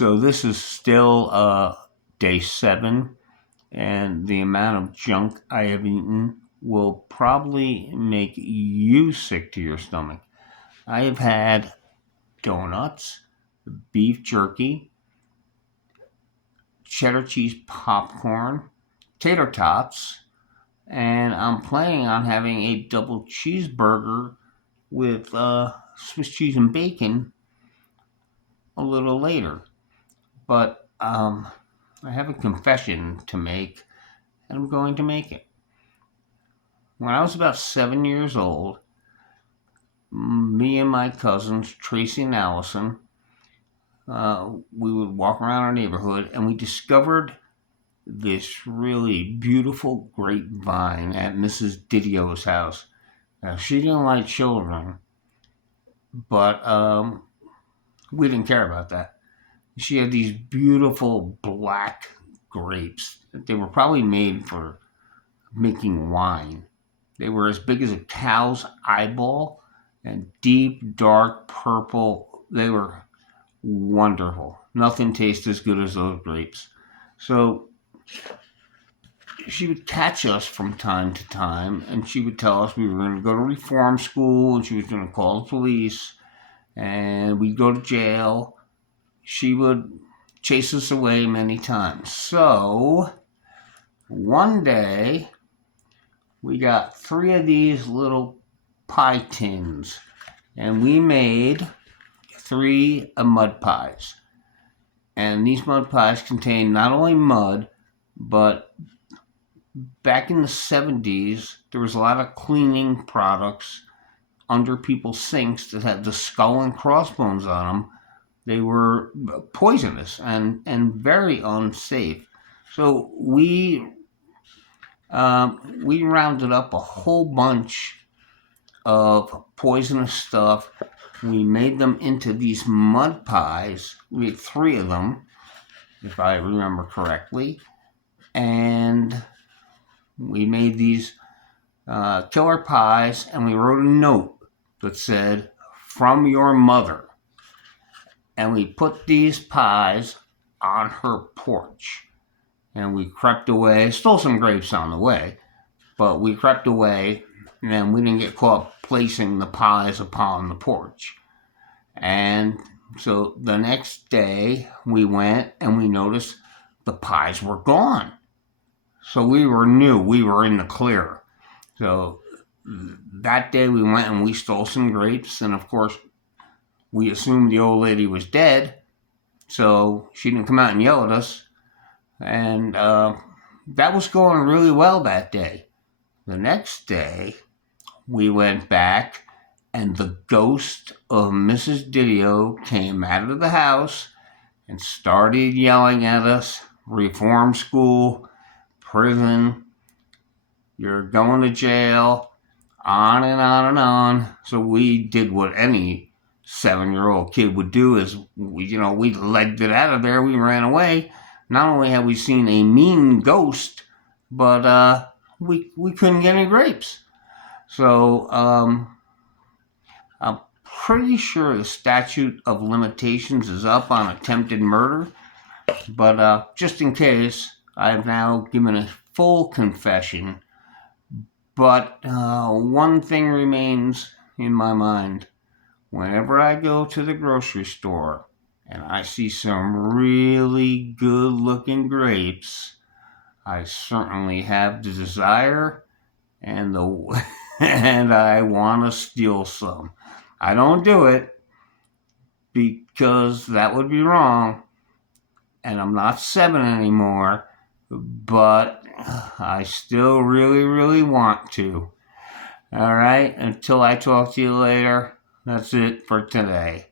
So this is still day 7, and the amount of junk I have eaten will probably make you sick to your stomach. I have had donuts, beef jerky, cheddar cheese popcorn, tater tots, and I'm planning on having a double cheeseburger with Swiss cheese and bacon a little later. But I have a confession to make, and I'm going to make it. When I was about 7 years old, me and my cousins, Tracy and Allison, we would walk around our neighborhood and we discovered this really beautiful grapevine at Mrs. Didio's house. Now, she didn't like children, but we didn't care about that. She had these beautiful black grapes. They were probably made for making wine. They were as big as a cow's eyeball and deep, dark purple. They were wonderful. Nothing tastes as good as those grapes. So she would catch us from time to time, and she would tell us we were going to go to reform school, and she was going to call the police, and we'd go to jail. She would chase us away many times. So one day, we got 3 of these little pie tins, and we made 3 mud pies. And these mud pies contain not only mud, but back in the 70s, there was a lot of cleaning products under people's sinks that had the skull and crossbones on them. They were poisonous and very unsafe. So we rounded up a whole bunch of poisonous stuff. We made them into these mud pies. We had 3 of them, if I remember correctly. And we made these killer pies, and we wrote a note that said, "From your mother." And we put these pies on her porch. And we crept away, stole some grapes on the way, but we crept away, and we didn't get caught placing the pies upon the porch. And so the next day we went and we noticed the pies were gone. So we were in the clear. So that day we went and we stole some grapes, and of course we assumed the old lady was dead, so she didn't come out and yell at us. And that was going really well that day. The next day, we went back, and the ghost of Mrs. Didio came out of the house and started yelling at us, "Reform school, prison, you're going to jail," on and on and on. So we did what any 7-year-old kid would do, is we legged it out of there. We ran away. Not only had we seen a mean ghost, but we couldn't get any grapes. So I'm pretty sure the statute of limitations is up on attempted murder. But just in case, I've now given a full confession. But one thing remains in my mind. Whenever I go to the grocery store and I see some really good-looking grapes, I certainly have the desire and and I want to steal some. I don't do it because that would be wrong, and I'm not 7 anymore, but I still really, really want to. All right, until I talk to you later, that's it for today.